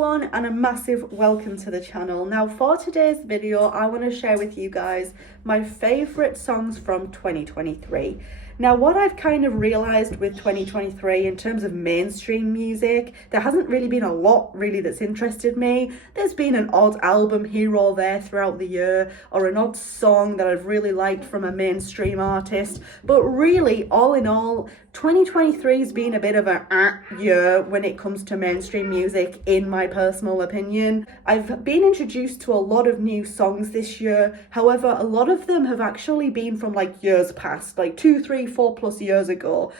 everyone, and a massive welcome to the channel. Now for today's video, I want to share with you guys my favourite songs from 2023. Now what I've kind of realised with 2023 in terms of mainstream music, there hasn't really been a lot really that's interested me. There's been an odd album here or there throughout the year, or an odd song that I've really liked from a mainstream artist, but really all in all 2023 has been a bit of a year when it comes to mainstream music, in my personal opinion. I've been introduced to a lot of new songs this year. However, a lot of them have actually been from like years past, like 2, 3, 4+ years ago.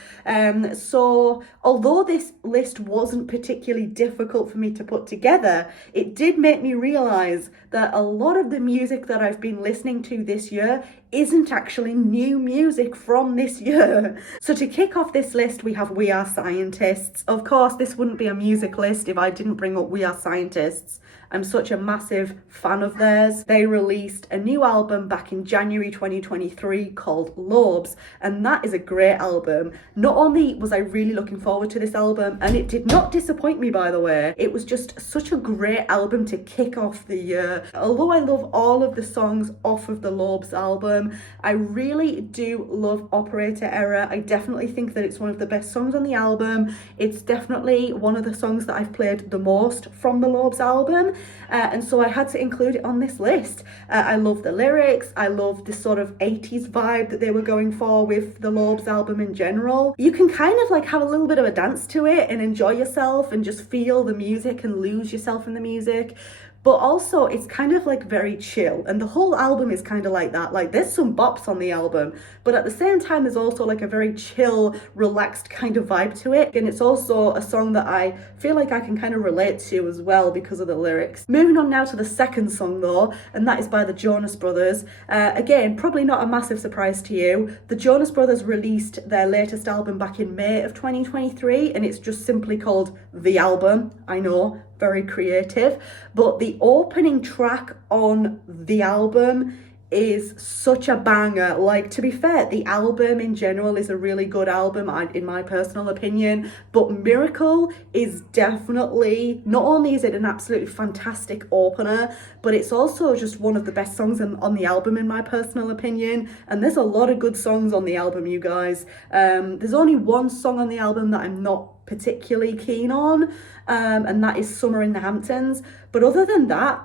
So although this list wasn't particularly difficult for me to put together, it did make me realize that a lot of the music that I've been listening to this year isn't actually new music from this year. So to kick off this list, we have We Are Scientists. Of course, this wouldn't be a music list if I didn't bring up We Are Scientists. I'm such a massive fan of theirs. They released a new album back in January 2023 called Lobes, and that is a great album. Not only was I really looking forward to this album, and it did not disappoint me, by the way, it was just such a great album to kick off the year. Although I love all of the songs off of the Lobes album, I really do love Operator Error. I definitely think that it's one of the best songs on the album. It's definitely one of the songs that I've played the most from the Lobes album. And so I had to include it on this list. I love the lyrics. I love this sort of 80s vibe that they were going for with the Lobes album in general. You can kind of like have a little bit of a dance to it and enjoy yourself and just feel the music and lose yourself in the music. But also it's kind of like very chill, and the whole album is kind of like that. Like there's some bops on the album, but at the same time there's also like a very chill, relaxed kind of vibe to it. And it's also a song that I feel like I can kind of relate to as well because of the lyrics. Moving on now to the second song though, and that is by the Jonas Brothers. Again, probably not a massive surprise to you. The Jonas Brothers released their latest album back in May of 2023, and it's just simply called The Album. I know, very creative, but the opening track on the album is such a banger. Like, to be fair, the album in general is a really good album in my personal opinion, but Miracle is definitely, not only is it an absolutely fantastic opener, but it's also just one of the best songs on the album in my personal opinion. And there's a lot of good songs on the album, you guys. There's only one song on the album that I'm not particularly keen on, and that is Summer in the Hamptons. But other than that,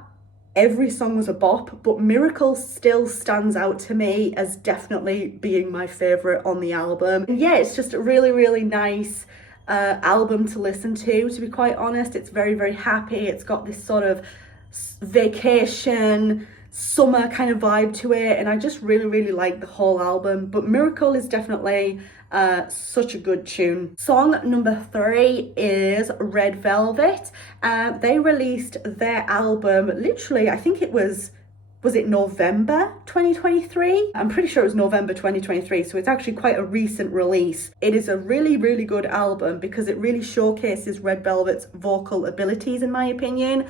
every song was a bop, but Miracle still stands out to me as definitely being my favourite on the album. And yeah, it's just a really, really nice album to listen to be quite honest. It's very, very happy. It's got this sort of vacation, summer kind of vibe to it, and I just really, really like the whole album. But Miracle is definitely such a good tune. Song number 3 is Red Velvet. They released their album literally, I think it was it November 2023? I'm pretty sure it was November 2023, so it's actually quite a recent release. It is a really, really good album because it really showcases Red Velvet's vocal abilities, in my opinion.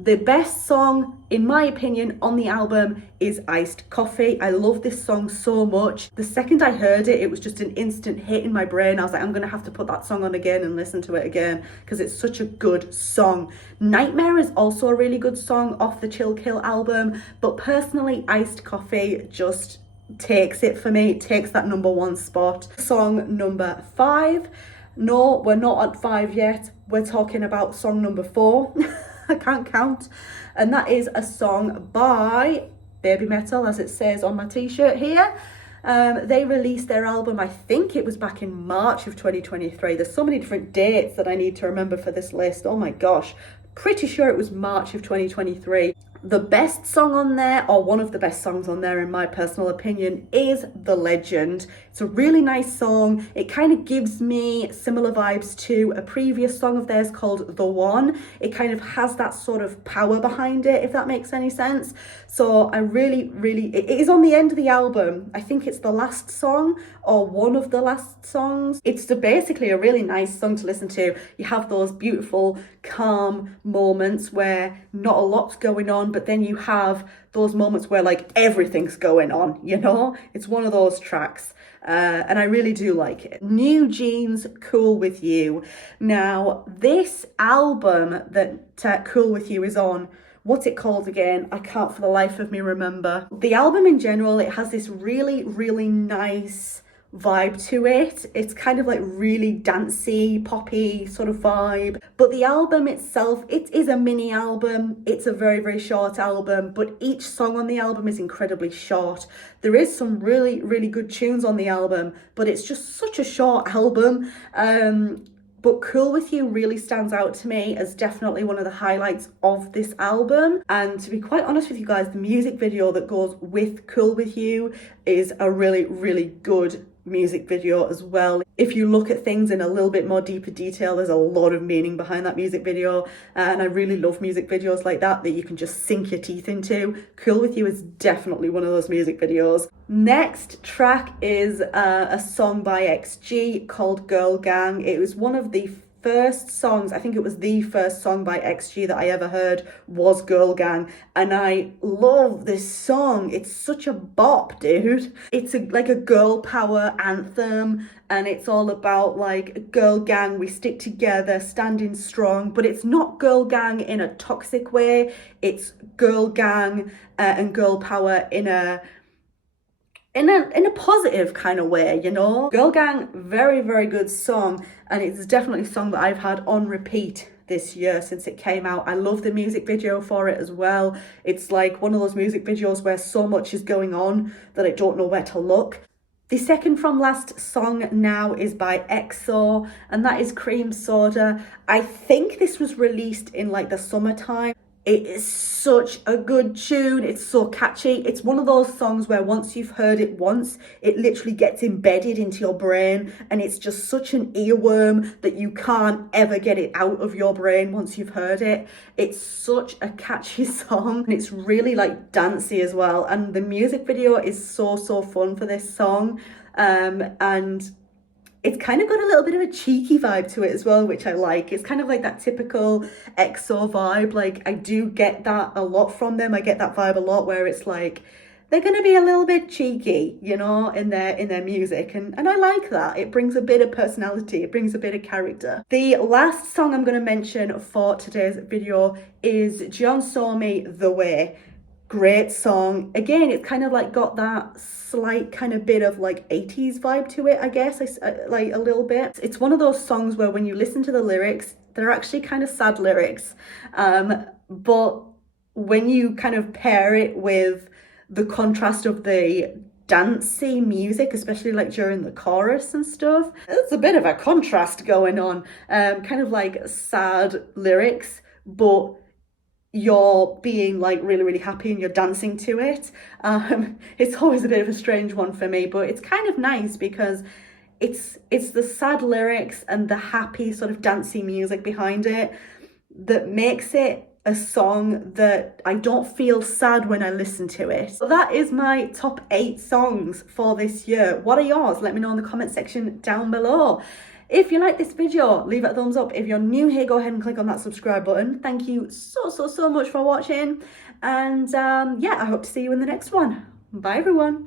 The best song, in my opinion, on the album is Iced Coffee. I love this song so much. The second I heard it, it was just an instant hit in my brain. I was like, I'm gonna have to put that song on again and listen to it again because it's such a good song. Nightmare is also a really good song off the Chill Kill album, but personally, Iced Coffee just takes it for me. It takes that number 1 spot. Song number 5. No, we're not at 5 yet. We're talking about song number 4. I can't count. And that is a song by Baby Metal, as it says on my t-shirt here. They released their album, I think it was back in March of 2023. There's so many different dates that I need to remember for this list. Oh my gosh. Pretty sure it was March of 2023. The best song on there, or one of the best songs on there in my personal opinion, is The Legend. It's a really nice song. It kind of gives me similar vibes to a previous song of theirs called The One. It kind of has that sort of power behind it, if that makes any sense. So I really, really, it is on the end of the album. I think it's the last song or one of the last songs. It's basically a really nice song to listen to. You have those beautiful, calm moments where not a lot's going on, but then you have those moments where like everything's going on, you know? It's one of those tracks. and I really do like it. New Jeans, Cool With You. Now, this album that Cool With You is on, what's it called again? I can't for the life of me remember. The album in general, it has this really, really nice vibe to it. It's kind of like really dancey, poppy sort of vibe. But the album itself, it is a mini album. It's a very, very short album, but each song on the album is incredibly short. There is some really, really good tunes on the album, but it's just such a short album. But Cool With You really stands out to me as definitely one of the highlights of this album. And to be quite honest with you guys, the music video that goes with Cool With You is a really, really good music video as well. If you look at things in a little bit more deeper detail, there's a lot of meaning behind that music video, and I really love music videos like that you can just sink your teeth into. Cool With You is definitely one of those music videos. Next track is a song by XG called Girl Gang. It was one of the first songs, I think it was the first song by XG that I ever heard was Girl Gang, and I love this song. It's such a bop, dude. It's like a girl power anthem, and it's all about like girl gang, we stick together, standing strong, but it's not girl gang in a toxic way. It's girl gang and girl power in a positive kind of way, you know? Girl Gang, very, very good song, and it's definitely a song that I've had on repeat this year since it came out. I love the music video for it as well. It's like one of those music videos where so much is going on that I don't know where to look. The second from last song now is by EXO, and that is Cream Soda. I think this was released in like the summertime. It is such a good tune. It's so catchy. It's one of those songs where once you've heard it once, it literally gets embedded into your brain, and it's just such an earworm that you can't ever get it out of your brain once you've heard it. It's such a catchy song, and it's really like dancey as well. And the music video is so fun for this song. And it's kind of got a little bit of a cheeky vibe to it as well, which I like. It's kind of like that typical EXO vibe. Like, I do get that a lot from them. I get that vibe a lot where it's like, they're going to be a little bit cheeky, you know, in their music. And I like that. It brings a bit of personality. It brings a bit of character. The last song I'm going to mention for today's video is Jeon So-mi, The Way. Great song. Again, it's kind of like got that slight kind of bit of like 80s vibe to it, I guess, like a little bit. It's one of those songs where when you listen to the lyrics, they're actually kind of sad lyrics. But when you kind of pair it with the contrast of the dancey music, especially like during the chorus and stuff, there's a bit of a contrast going on. Kind of like sad lyrics, but you're being like really, really happy and you're dancing to it. It's always a bit of a strange one for me, but it's kind of nice because it's the sad lyrics and the happy sort of dancey music behind it that makes it a song that I don't feel sad when I listen to it. So that is my top 8 songs for this year. What are yours? Let me know in the comment section down below. If you like this video, leave it a thumbs up. If you're new here, go ahead and click on that subscribe button. Thank you so much for watching. And yeah, I hope to see you in the next one. Bye everyone.